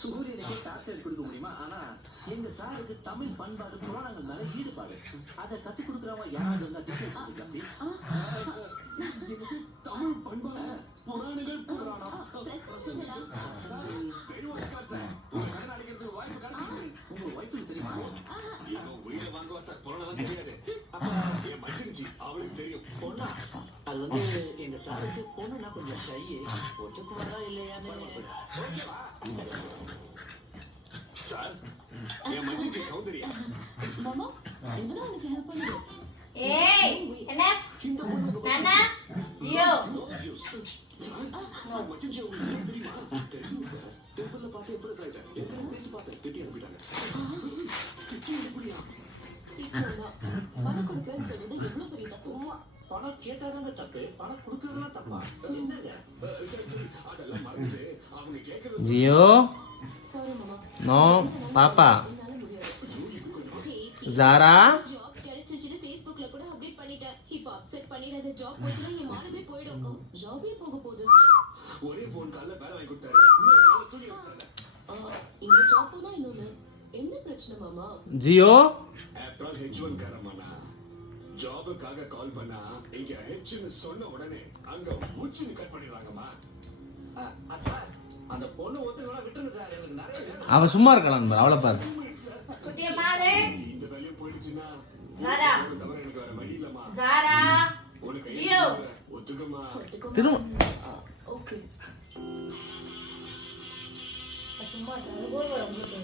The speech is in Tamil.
சூரியனுக்கு டார்ச்சர் கொடுக்க முடியுமா? ஆனா எங்க சாருக்கு தமிழ் பண்பாடு புராணங்கள் மேல ஈடுபாடு. அதை கத்துக் கொடுக்குறவங்க யாராவது இருந்தா டீச்சர் சொல்லுங்க ப்ளீஸ். தமிழ் பண்பாடு புராணங்கள் புராணம் உங்க ஒய்ஃபுக்கு தெரியுமா? உயிரை வாங்குவா சார், புராணம் தெரியாது. என் மச்சிருச்சு, அவளுக்கு தெரியும். பொண்ணா அது வந்து எங்க சாருக்கு பொண்ணுன்னா கொஞ்சம் ஷை. ஒத்துக்குவாரா இல்லையான்னு சார். என் மச்சிருச்சு சௌந்தர்யா. மாமா இதெல்லாம் உனக்கு ஹெல்ப் பண்ணுது. ஏய் என்ன நானா ஜியோ நான் மச்சிருச்சு உங்களுக்கு தெரியுமா? தெரியும் சார். டெம்பிள்ல பார்த்து இம்ப்ரெஸ் ஆயிட்டேன். என்ன பேசி பார்த்தேன், திட்டி அனுப்பிட்டாங்க. திட்டி அனுப்பியா? பணம் கொடுக்கறேன்னு சொல்றது எவ்வளவு பெரிய தப்பு. பணம் கேட்டாதாங்க தப்பு, பணம் கொடுக்கறதுலாம் தப்பா? என்னங்க அதெல்லாம் மறந்துட்டு அவங்க கேட்கறது. ஜியோ சாரி மாமா. நோ பாப்பா என்னால முடியாது. ஜாரா ஜாப் கிடைச்சிருச்சுன்னு Facebookல கூட அப்டேட் பண்ணிட்டேன். இப்போ அப்செட் பண்ணிடாத. ஜாப் போச்சுன்னா என் மானமே போயிடும். ஜாபே போக போகுது. ஒரே போன் கால்ல வேலை வாங்கி கொடுத்தாரு, இன்னொரு கால்ல தூக்கி கொடுத்தாரு. இந்த ஜாப் போனா இன்னொன்னு என்ன பிரச்சனை மாமா? ஜியோ ஆஃப்டர் ஆல் H1 காரமானா ஜாபுக்காக கால் பண்ணா இங்க ஹெச்னு சொன்ன உடனே அங்க மூச்சுன்னு கட் பண்ணிடுறாங்கம்மா. சார் அந்த பொண்ணு ஒத்துக்கலாம் விட்டுருங்க சார், எனக்கு நிறைய அவன் சும்மா இருக்கலாம் அவளை பாரு. குட்டிய பாரு இந்த வேலையும் போயிடுச்சுன்னா ஜாரா தவிர எனக்கு வேற வழி இல்லம்மா. ஜாரா உனக்கு ஜியோ ஒத்துக்கம்மா. திரும்ப ஓகே சும்மா போர் வர உங்களுக்கு